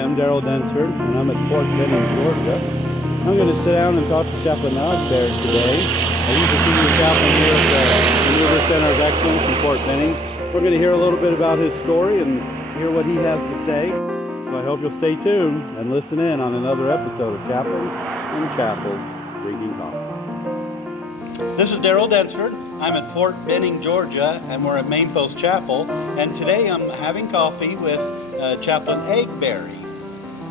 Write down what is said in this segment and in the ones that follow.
Hi, I'm Dawud Agbere, and I'm at Fort Benning, Georgia. I'm going to sit down and talk to Chaplain Agbere today. He's the senior chaplain here at the Navy Center of Excellence in Fort Benning. We're going to hear a little bit about his story and hear what he has to say. So I hope you'll stay tuned and listen in on another episode of Chaplains and Chapels Drinking Coffee. This is Dawud Agbere. I'm at Fort Benning, Georgia, and we're at Main Post Chapel. And today I'm having coffee with Chaplain Agbere.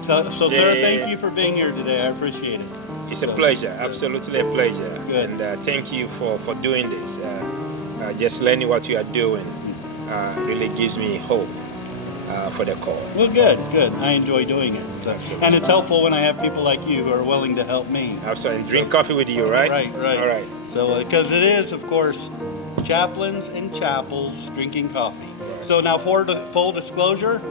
So sir, thank you for being here today. I appreciate it. It's a pleasure, absolutely a pleasure. Good. And thank you for doing this. Just learning what you are doing really gives me hope for the COL. Well, good. I enjoy doing it. And it's helpful when I have people like you who are willing to help me. Absolutely. And drink coffee with you, right? Right. All right. So, because it is, of course, chaplains and chapels drinking coffee. Right. So now, for full disclosure,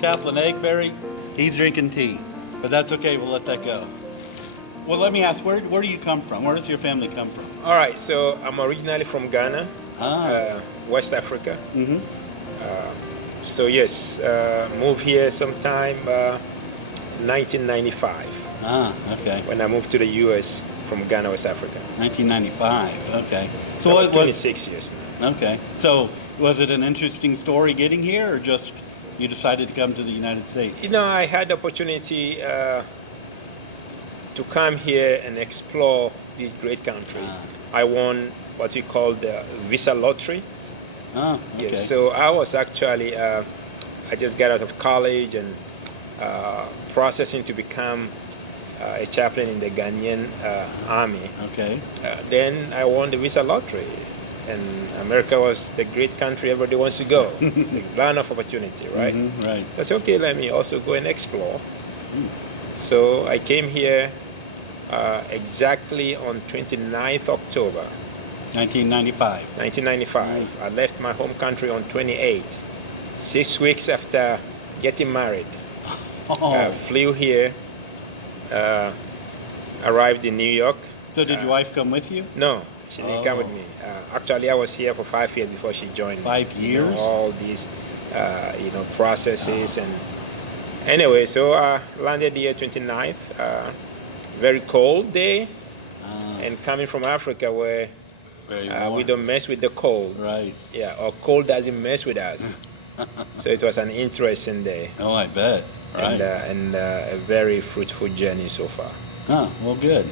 Chaplain Agbere, he's drinking tea. But that's okay, we'll let that go. Well, let me ask, where do you come from? Where does your family come from? All right, so I'm originally from Ghana, West Africa. Mm-hmm. So yes, moved here sometime 1995. Okay. When I moved to the U.S. from Ghana, West Africa. 1995, okay. So So what 26 years now. Okay. So was it an interesting story getting here, or just you decided to come to the United States? You know, I had the opportunity to come here and explore this great country. I won what we call the visa lottery. Okay. Yes, so I was actually, I just got out of college and processing to become a chaplain in the Ghanaian army. Okay. Then I won the visa lottery, and America was the great country everybody wants to go. The land of opportunity, right? Mm-hmm, right. I said, okay, let me also go and explore. So I came here exactly on 29th October 1995. 1995. I left my home country on 28th, 6 weeks after getting married. Flew here, arrived in New York. So did your wife come with you? No, she didn't come with me. Actually, I was here for 5 years before she joined me. 5 years? You know, all these, processes and anyway. So I landed here 29th. Very cold day, and coming from Africa where we don't mess with the cold. Right. Yeah, or cold doesn't mess with us. So it was an interesting day. Oh, I bet. Right. And a very fruitful journey so far. Well, good.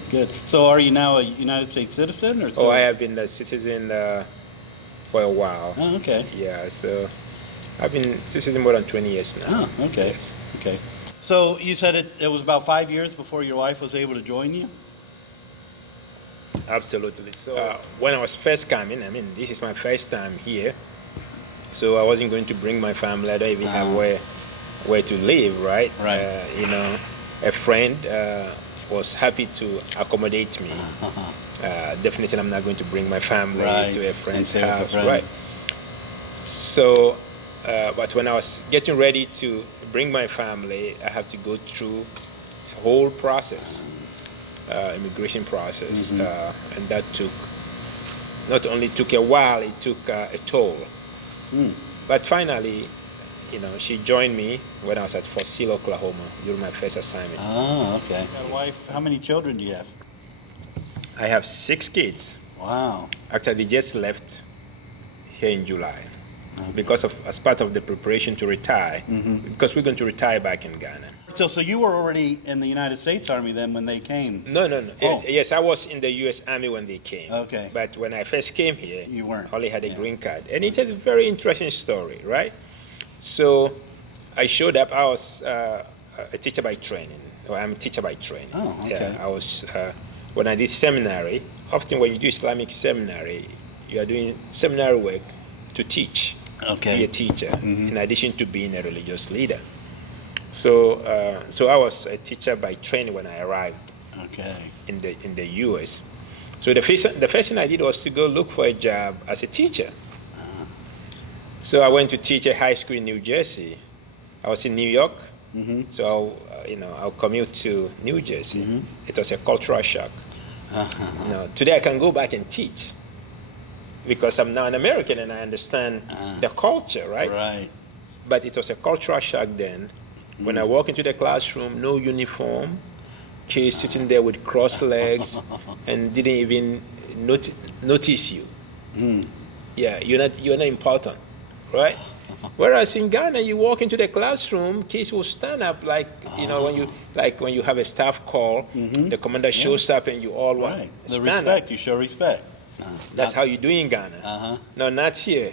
So are you now a United States citizen? Or Oh, I have been a citizen for a while. Oh, okay. Yeah, so I've been citizen more than 20 years now. Oh, okay. Yes. Okay. So you said it was about 5 years before your wife was able to join you? Absolutely. So when I was first coming, this is my first time here, so I wasn't going to bring my family. I don't even have where to live, right? Right. A friend was happy to accommodate me. Definitely, I'm not going to bring my family to a friend's house, right? So, but when I was getting ready to bring my family, I have to go through a whole process. Immigration process, and that not only took a while, it took a toll. But finally, she joined me when I was at Fort Sill, Oklahoma, during my first assignment. Okay. Wife, how many children do you have? I have 6 kids. Wow. Actually, they just left here in July because as part of the preparation to retire, because we're going to retire back in Ghana. So you were already in the United States Army then when they came? No. Oh. Yes, I was in the U.S. Army when they came. Okay. But when I first came here, You weren't. I only had a green card. And it's a very interesting story, right? So I showed up. I was a teacher by training. Or I'm a teacher by training. Oh, okay. Yeah, I was, when I did seminary, often when you do Islamic seminary, you are doing seminary work to teach. Okay. Be a teacher, in addition to being a religious leader. So I was a teacher by training when I arrived in the U.S. So the first thing I did was to go look for a job as a teacher. So I went to teach at high school in New Jersey. I was in New York, so I'll commute to New Jersey. It was a cultural shock. Today I can go back and teach because I'm now an American and I understand the culture, right? Right. But it was a cultural shock then. When I walk into the classroom, no uniform, kids sitting there with crossed legs and didn't even notice you. Yeah, you're not important, right? Whereas in Ghana, you walk into the classroom, kids will stand up like, when you have a staff call, the commander shows up and you all want Right. The stand respect, up. you show respect. That's how you do in Ghana. No, not here.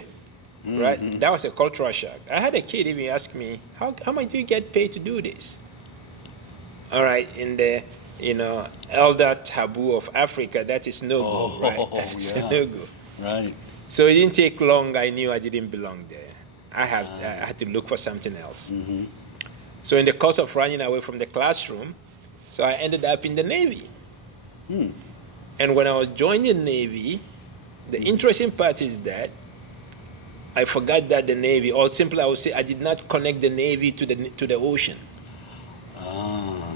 Right? That was a cultural shock. I had a kid even ask me, how much do you get paid to do this? All right, in the elder taboo of Africa, that is no go, right? That's no go. Right. So it didn't take long. I knew I didn't belong there. I had to look for something else. So in the course of running away from the classroom, so I ended up in the Navy. And when I was joining the Navy, the interesting part is that I forgot that the Navy, or simply I would say, I did not connect the Navy to the ocean.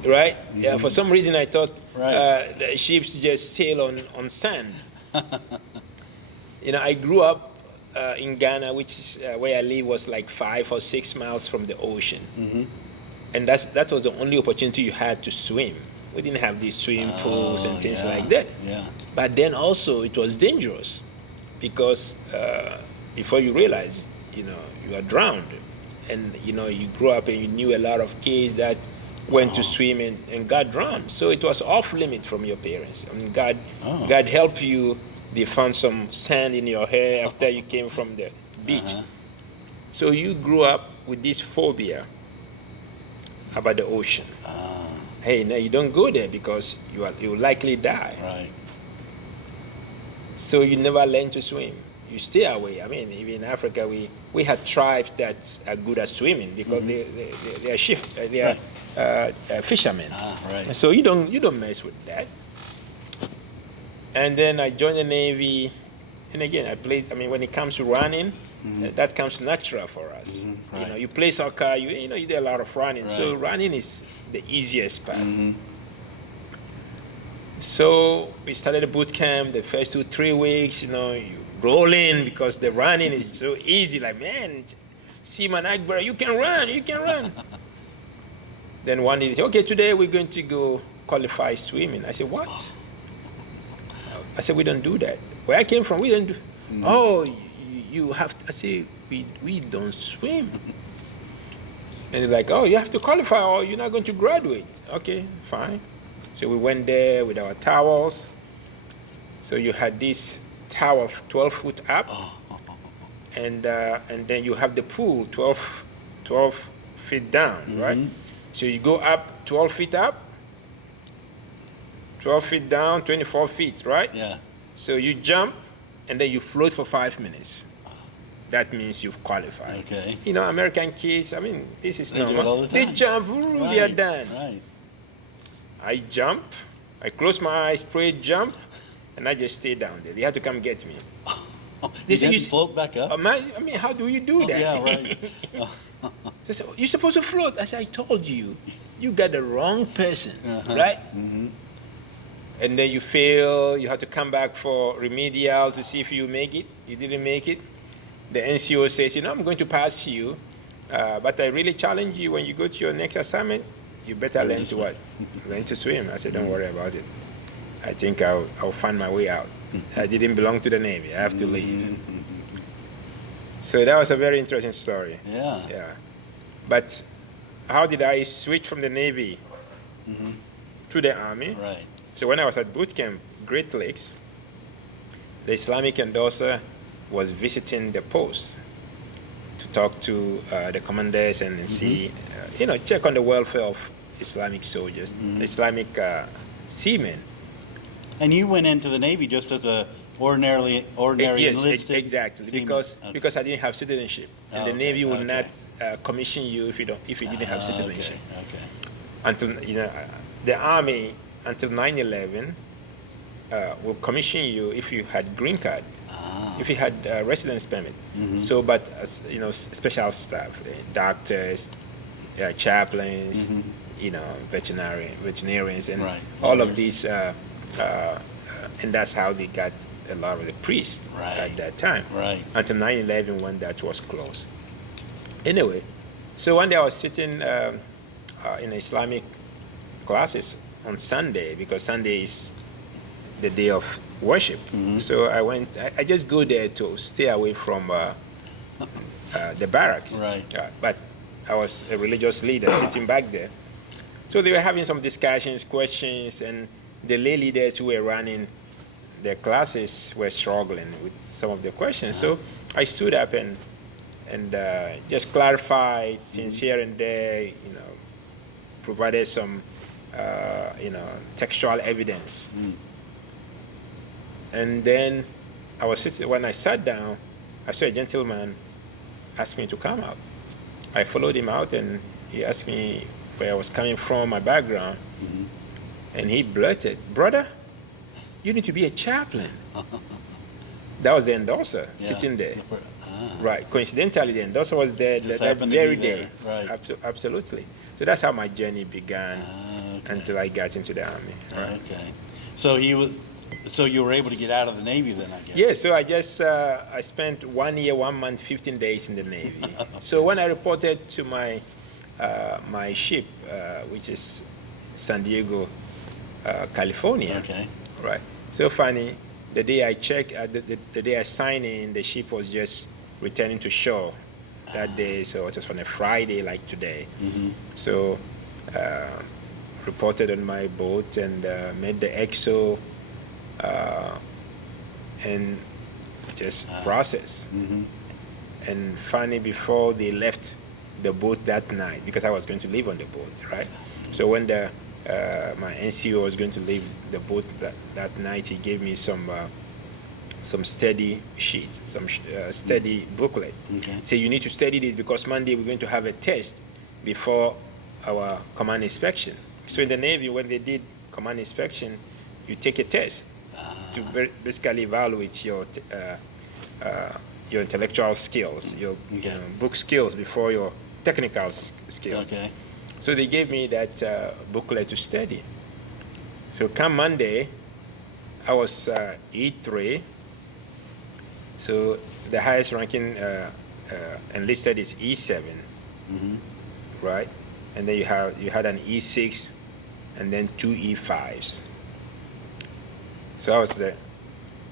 Right? Yeah. For some reason, I thought the ships just sail on sand. I grew up in Ghana, which is where I live, was like 5 or 6 miles from the ocean, and that was the only opportunity you had to swim. We didn't have these swimming pools and things like that. Yeah. But then also it was dangerous because before you realize, you are drowned, and you grew up and you knew a lot of kids that went to swim and got drowned. So it was off limit from your parents. I mean, God helped you. They found some sand in your hair after you came from the beach. So you grew up with this phobia about the ocean. Hey, now you don't go there because you will likely die. Right. So you never learn to swim. You stay away. I mean, even in Africa, we had tribes that are good at swimming because they are fishermen. Right. So you don't mess with that. And then I joined the Navy, and again I played. I mean, when it comes to running, that comes natural for us. Right. You play soccer. You do a lot of running. So running is the easiest part. So we started a boot camp. The first 2-3 weeks, you roll in because the running is so easy. Like, man, Seaman Agbere, you can run. Then one day they say, okay, today we're going to go qualify swimming. I said, what? I said, we don't do that. Where I came from, we don't do. Oh, you have to. I say, we don't swim. And they're like, oh, you have to qualify or you're not going to graduate. Okay, fine. So we went there with our towels. So you had this tower 12 foot up, and then you have the pool 12 feet down, right? So you go up 12 feet up, 12 feet down, 24 feet, right? Yeah. So you jump, and then you float for 5 minutes. That means you've qualified. Okay. American kids, I mean, this is They do it normal. all the They time. jump, they are done. Right. I jump, I close my eyes, pray, jump, and I just stay down there. They have to come get me. You didn't float back up? I mean, how do you do that? Yeah, right. They say, you're supposed to float. I said, I told you, you got the wrong person, right? And then you fail, you have to come back for remedial to see if you make it. You didn't make it. The NCO says, I'm going to pass you, but I really challenge you when you go to your next assignment, you better learn to what? Learn to swim. I said, don't worry about it. I think I'll find my way out. I didn't belong to the Navy. I have to leave. So that was a very interesting story. Yeah. Yeah. But how did I switch from the Navy to the Army? Right. So when I was at boot camp, Great Lakes, the Islamic endorser was visiting the post to talk to the commanders and see, check on the welfare of Islamic soldiers, Islamic seamen. And you went into the Navy just as a ordinary Yes, enlisted exactly, seaman. because I didn't have citizenship, and the Navy would not commission you if you didn't have citizenship. Okay. Until the Army until 9/11 will commission you if you had green card, if you had residence permit. So, but special staff, doctors, chaplains, veterinarians, and all of these, and that's how they got a lot of the priests at that time. Right. Until 9/11 when that was closed. Anyway, so one day I was sitting in Islamic classes on Sunday, because Sunday is the day of worship. So I just go there to stay away from the barracks. Right. But I was a religious leader sitting back there. So they were having some discussions, questions, and the lay leaders who were running the classes were struggling with some of the questions. So I stood up and just clarified things here and there, provided some, textual evidence. And then when I sat down, I saw a gentleman ask me to come out. I followed him out, and he asked me where I was coming from, my background, and he blurted, "Brother, you need to be a chaplain." That was the endorser sitting there. Right. Coincidentally, the endorser was there that very day. Right. Absolutely. So that's how my journey began until I got into the Army. Right. Okay. So you were able to get out of the Navy then, I guess? Yeah, so I spent 1 year, 1 month, 15 days in the Navy. So when I reported to my ship, which is San Diego, California. Okay. Right. So funny, the day I checked, the day I signed in, the ship was just returning to shore that day. So it was on a Friday like today. So reported on my boat and made the EXO and just process. And funny, before they left the boat that night, because I was going to live on the boat, right? So when my NCO was going to leave the boat that night, he gave me some study sheet, some study booklet. So you need to study this because Monday we're going to have a test before our command inspection. So in the Navy, when they did command inspection, you take a test to basically evaluate your intellectual skills, your book skills before your technical skills. Okay. So they gave me that booklet to study. So come Monday, I was E3. So the highest ranking enlisted is E7, right? And then you had an E6, and then 2 E5s. So I was the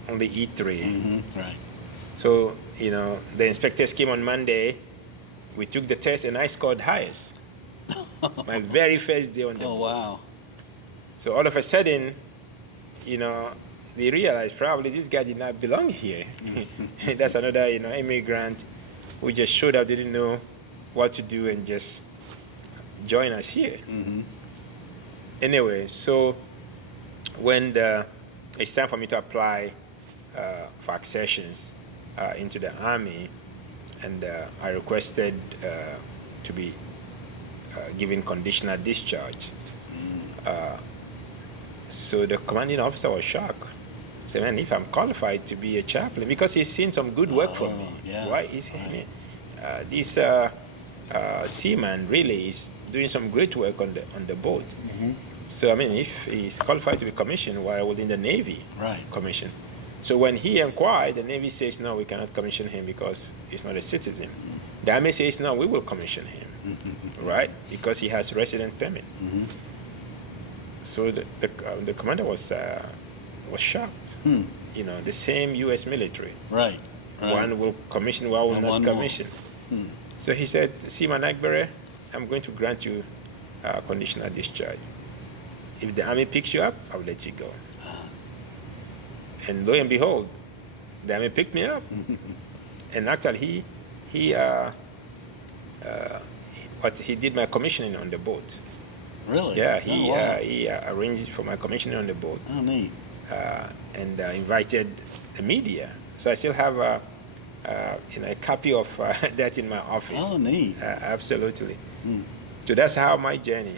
only E3. Right. So the inspectors came on Monday. We took the test, and I scored highest. My very first day on the boat. Wow. So all of a sudden, they realized probably this guy did not belong here. That's another, immigrant who just showed up, didn't know what to do, and just joined us here. Anyway, so when it's time for me to apply for accessions into the Army, and I requested to be given conditional discharge. So the commanding officer was shocked. Said, "Man, if I'm qualified to be a chaplain," because he's seen some good work from me. Yeah. Right? This seaman really is doing some great work on the boat. So if he's qualified to be commissioned, why wouldn't the Navy commission? So when he inquired, the Navy says, "No, we cannot commission him because he's not a citizen." The Army says, "No, we will commission him." Right? Because he has resident permit. So the commander was shocked. The same U.S. military. Right. One will commission, one will not commission. So he said, "Seaman Agbere, I'm going to grant you conditional discharge. If the Army picks you up, I'll let you go." And lo and behold, the Army picked me up. And actually, he did my commissioning on the boat. Really? Yeah, he arranged for my commissioning on the boat. Oh, neat. And invited the media. So I still have a copy of that in my office. Oh, neat. Absolutely. So that's how my journey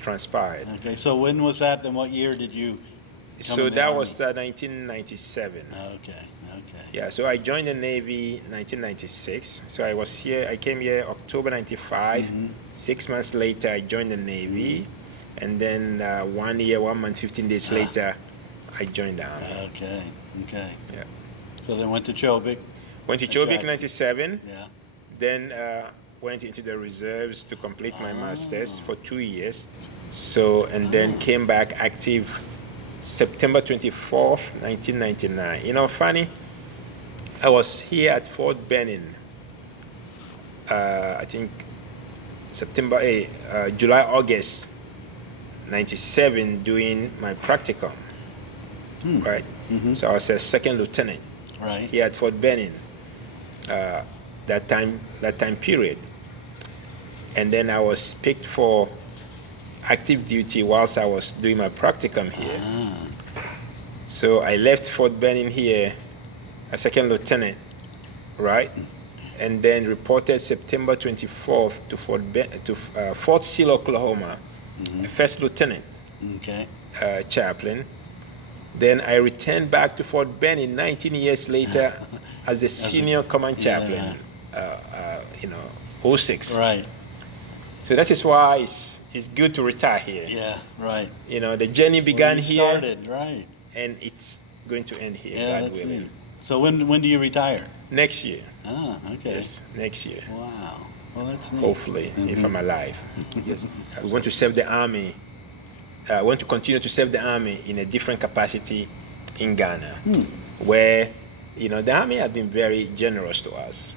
transpired. Okay, so when was that, then what year did you come So in the that Army? was 1997. Okay. Yeah, so I joined the Navy 1996. So I came here October 95. 6 months later, I joined the Navy. And then 1 year, 1 month, 15 days later, I joined the Army. Okay. Yeah. So then went to Chobik. Went to Chobik 97. Yeah. Then went into the reserves to complete my master's for 2 years. So, and then came back active September 24th, 1999. You know, funny, I was here at Fort Benning, I think July, August 97 doing my practicum, right? So I was a second lieutenant here at Fort Benning that time period. And then I was picked for active duty whilst I was doing my practicum here. So I left Fort Benning here as second lieutenant, right? And then reported September 24th to Fort Sill, Oklahoma, first lieutenant, chaplain. Then I returned back to Fort Benning 19 years later as the senior command chaplain, 06. Right. So that is why it's good to retire here. Yeah, right. You know, the journey began here. Started, right. And it's going to end here, Yeah, God that's willing. it. So when do you retire? Next year. Ah, okay. Yes, next year. Wow. Well, that's neat. Hopefully, if I'm alive. Yes. We want to serve the army. I want to continue to serve the army in a different capacity in Ghana, where, you know, the army has been very generous to us,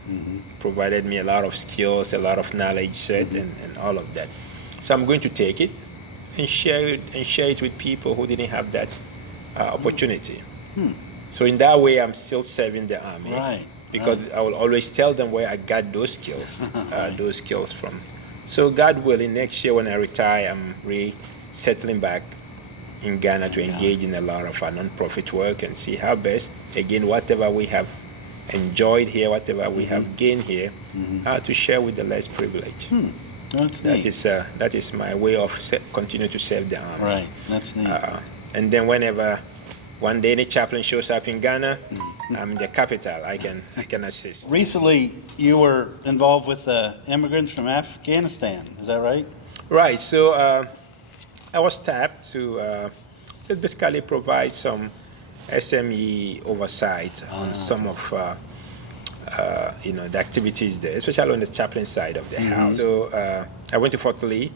provided me a lot of skills, a lot of knowledge set, and all of that. So I'm going to take it and share it with people who didn't have that opportunity. So in that way, I'm still serving the army, Right. because I will always tell them where I got those skills from. So God willing, next year when I retire, I'm settling back in Ghana to engage in a lot of non-profit work and see how best, again, whatever we have enjoyed here, whatever we have gained here, to share with the less privileged. That's neat. That is my way of continue to serve the army. Right. That's neat. And then whenever one day any chaplain shows up in Ghana, I'm in the capital. I can assist. Recently, you were involved with immigrants from Afghanistan. Is that right? Right. So I was tapped to just basically provide some SME oversight on some of the activities there, especially on the chaplain side of the house. So I went to Fort Lee,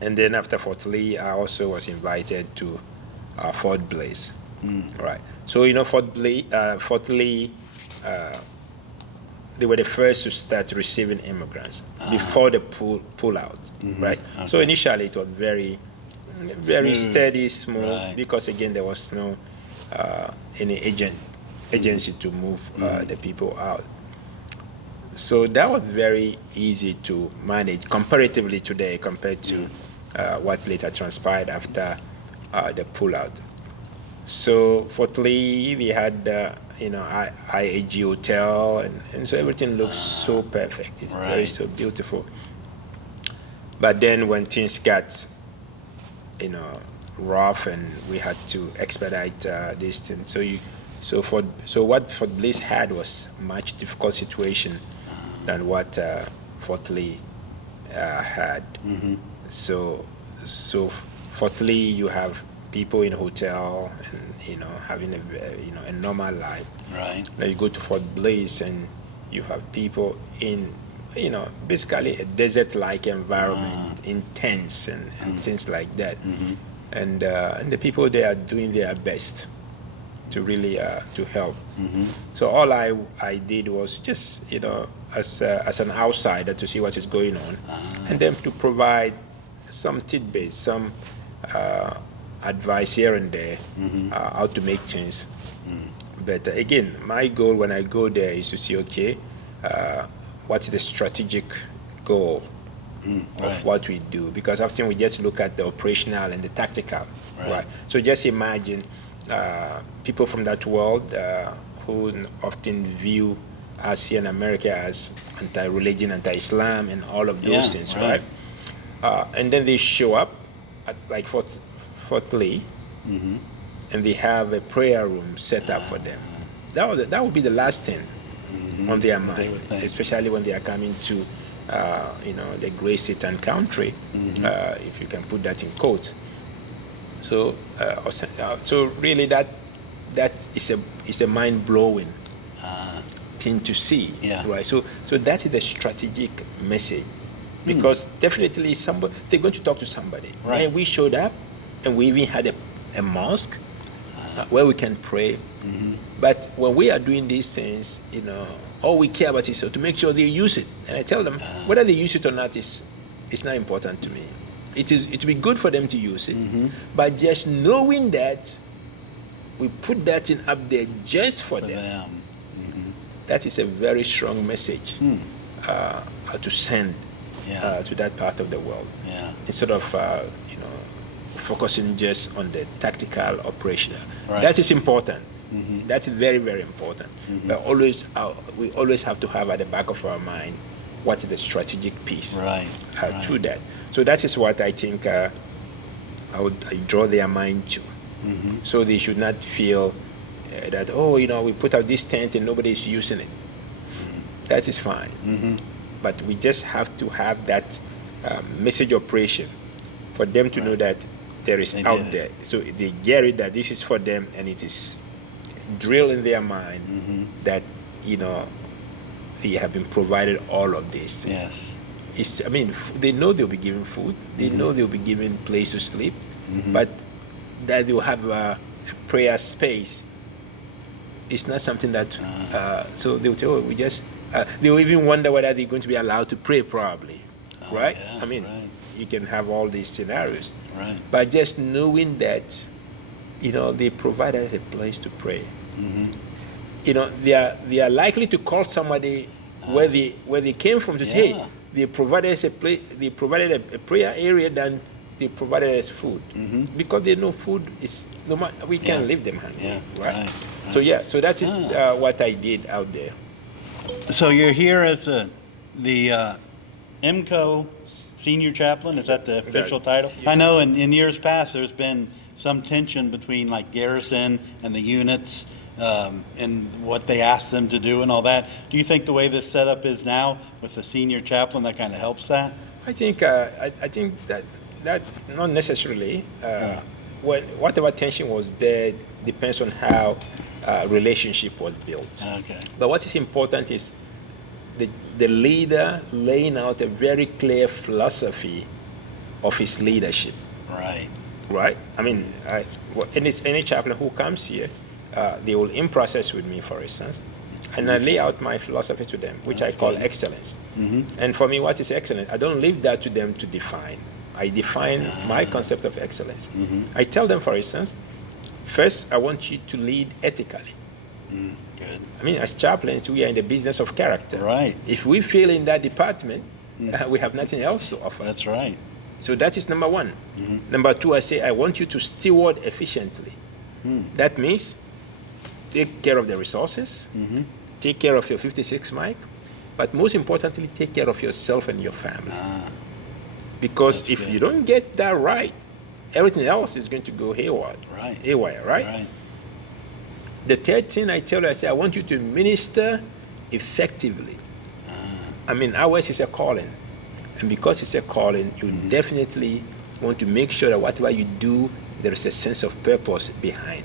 and then after Fort Lee, I also was invited to Fort Bliss. Right. So Fort Lee, they were the first to start receiving immigrants before the pull out. Right. Okay. So initially it was very Smooth. steady, smooth, Right. because again there was no any agency to move the people out. So that was very easy to manage comparatively today compared to what later transpired after the pullout. So Fort Lee, we had IAG hotel, and so everything looks so perfect. It's very so beautiful. But then when things got rough and we had to expedite this thing, so what Fort Bliss had was a much difficult situation than what Fort Lee had. So Fort Lee, you have people in a hotel and having a normal life. Right. Now you go to Fort Bliss and you have people in basically a desert-like environment, in tents and things like that. And the people there are doing their best to really to help. So all I did was just as an outsider to see what is going on, and then to provide some tidbits, some advice here and there, how to make things better. Again, my goal when I go there is to see, okay, what's the strategic goal of what we do? Because often we just look at the operational and the tactical, right? So just imagine people from that world who often view us here in America as anti-religion, anti-Islam, and all of those things, right? And then they show up at like Fort Lee, and they have a prayer room set up for them. That would be the last thing on their mind, especially when they are coming to the great Satan country, if you can put that in quotes. So really that is a mind-blowing thing to see, Yeah. right? So that is the strategic message, because definitely they're going to talk to somebody. Right. And we showed up, and we even had a mosque where we can pray. But when we are doing these things, all we care about is to make sure they use it. And I tell them, whether they use it or not is not important to me. It will be good for them to use it, but just knowing that we put that in up there just for them. That is a very strong message to send to that part of the world. Instead of focusing just on the tactical, operational. Right. That is important. That is very, very important. But we always have to have at the back of our mind what is the strategic piece to that. So that is what I think I draw their mind to. So they should not feel that, we put out this tent and nobody is using it. That is fine. But we just have to have that message operation for them to know that there is out there. So they get it, that this is for them, and it is drilled in their mind that, they have been provided all of these things. They know they'll be given food, they know they'll be given place to sleep, but that they'll have a prayer space. It's not something that, so they'll tell we just, they'll even wonder whether they're going to be allowed to pray probably, right? You can have all these scenarios. But just knowing that, they provide us a place to pray. They are likely to call somebody where they came from to say, hey, they provided us a place, they provided a prayer area, then they provided us food, because they know food is no matter, we can't leave them hungry, right? So that is what I did out there. So you're here as the MCO senior chaplain. Is that the official title? I know in years past there's been some tension between like garrison and the units. And what they ask them to do and all that. Do you think the way this setup is now with the senior chaplain, that kind of helps that? I think that not necessarily. Whatever tension was there depends on how relationship was built. But what is important is the leader laying out a very clear philosophy of his leadership. Right. Any chaplain who comes here, they will in process with me, for instance, and I lay out my philosophy to them, which I call excellence. And for me, what is excellence? I don't leave that to them to define. I define my concept of excellence. I tell them, for instance, first, I want you to lead ethically. Good. As chaplains, we are in the business of character. If we fail in that department, we have nothing else to offer. That's right. So that is number one. Number two, I say, I want you to steward efficiently. That means take care of the resources, take care of your 56 mic, but most importantly, take care of yourself and your family. Because if you don't get that right, everything else is going to go haywire. Right? The third thing I tell you, I say, I want you to minister effectively. Ours is a calling. And because it's a calling, you definitely want to make sure that whatever you do, there is a sense of purpose behind it.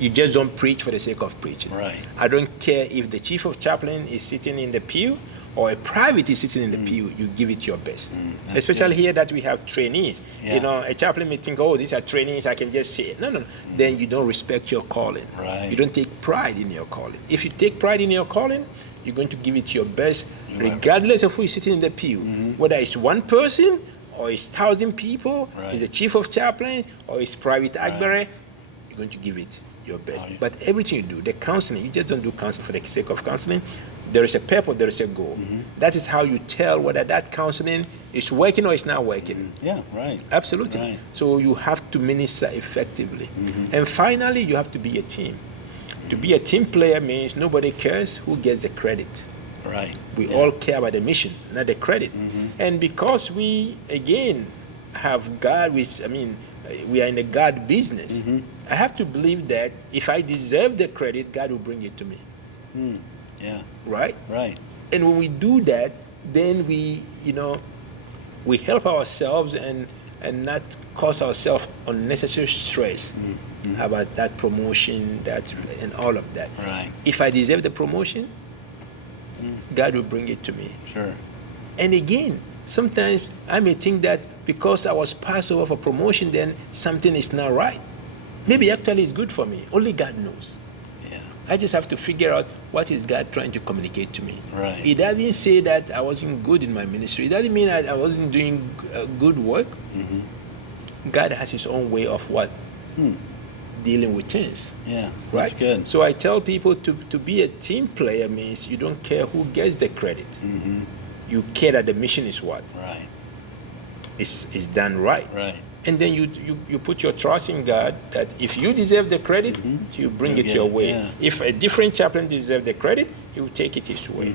You just don't preach for the sake of preaching. I don't care if the chief of chaplain is sitting in the pew or a private is sitting in the pew, you give it your best. Especially here that we have trainees. A chaplain may think, these are trainees, I can just say it. No. Then you don't respect your calling. You don't take pride in your calling. If you take pride in your calling, you're going to give it your best, regardless of who is sitting in the pew. Whether it's one person, or it's 1,000 people, it's the chief of chaplains, or it's Private Agbere, you're going to give it your best. But everything you do, the counseling, you just don't do counseling for the sake of counseling. There is a purpose, there is a goal. That is how you tell whether that counseling is working or it's not working. Absolutely. So you have to minister effectively. And finally, you have to be a team. To be a team player means nobody cares who gets the credit. We all care about the mission, not the credit. And because we, again, have God, we are in the God business, I have to believe that if I deserve the credit, God will bring it to me. Right? And when we do that, then we help ourselves and not cause ourselves unnecessary stress about that promotion, and all of that. If I deserve the promotion, God will bring it to me. Sure. And again, sometimes I may think that because I was passed over for promotion, then something is not right. Maybe actually it's good for me. Only God knows. Yeah. I just have to figure out what is God trying to communicate to me. Right. It doesn't say that I wasn't good in my ministry. It doesn't mean that I wasn't doing good work. God has his own way of what? Dealing with things. Yeah, Right? that's good. So I tell people to be a team player means you don't care who gets the credit. You care that the mission is what? Right. Is done right. Right. And then you put your trust in God that if you deserve the credit, you bring You'll it get your it, way. yeah. If a different chaplain deserves the credit, he will take it his way.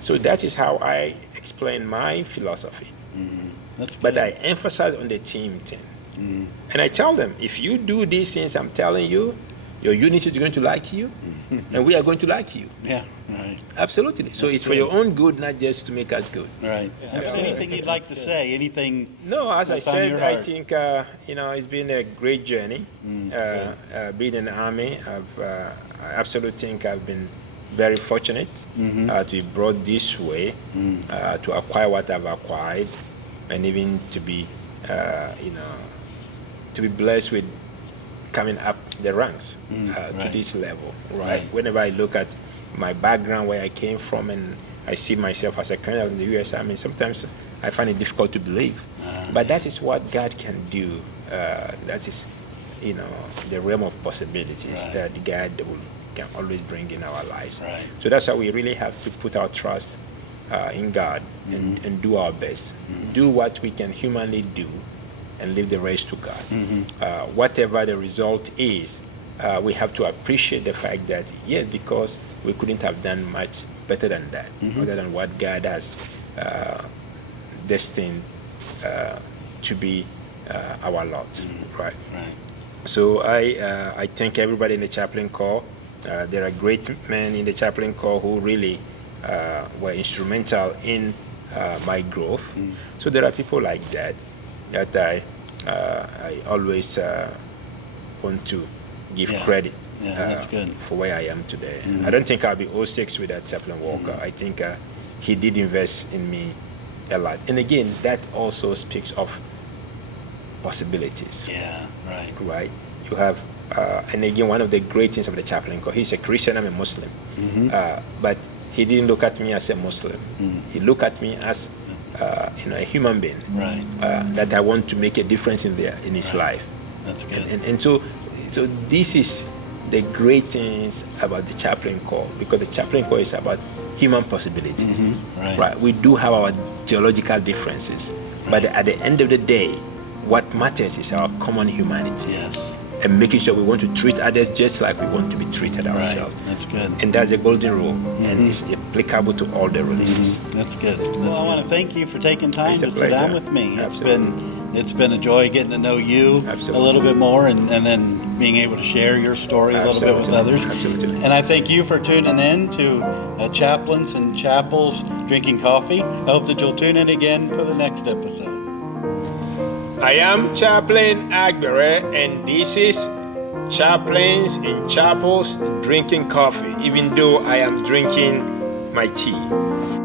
So that is how I explain my philosophy. That's good. But I emphasize on the team thing. And I tell them, if you do these things I'm telling you, your unit is going to like you, and we are going to like you. Yeah, right. Absolutely. So it's for your own good, not just to make us good. Right. Anything you'd like to say? Anything? No, as I that's on said, your I heart? think it's been a great journey. Being in the army, I absolutely think I've been very fortunate to be brought this way, to acquire what I've acquired, and even to be, to be blessed with coming up the ranks to this level. Right? Whenever I look at my background, where I came from, and I see myself as a colonel in the U.S. Army, sometimes I find it difficult to believe. But that is what God can do. That is, the realm of possibilities that God can always bring in our lives. Right. So that's why we really have to put our trust in God and do our best. Do what we can humanly do and leave the rest to God. Whatever the result is, we have to appreciate the fact that, yes, because we couldn't have done much better than that, other than what God has destined to be our lot. Right. So I thank everybody in the Chaplain Corps. There are great men in the Chaplain Corps who really were instrumental in my growth. So there are people like that I always want to give credit that's good. for where I am today. I don't think I'll be 06 without Chaplain Walker. I think he did invest in me a lot. And again, that also speaks of possibilities. Yeah, right. Right? You have, and again, one of the great things of the Chaplain Corps, he's a Christian, I'm a Muslim. But he didn't look at me as a Muslim. He looked at me as a human being. Right. That I want to make a difference in his life. That's good. And so this is the great things about the Chaplain Corps, because the Chaplain Corps is about human possibilities. Right. We do have our theological differences, but at the end of the day, what matters is our common humanity. Yes. And making sure we want to treat others just like we want to be treated ourselves. That's good. And that's a golden rule, and it's applicable to all the religions. That's good. Well, I want to thank you for taking time It's a to sit down pleasure. with me. Absolutely. It's been a joy getting to know you Absolutely. a little bit more, and then being able to share your story a little bit with others. Absolutely. And I thank you for tuning in to Chaplains and Chapels Drinking Coffee. I hope that you'll tune in again for the next episode. I am Chaplain Agbere, and this is Chaplains and Chapels Drinking Coffee, even though I am drinking my tea.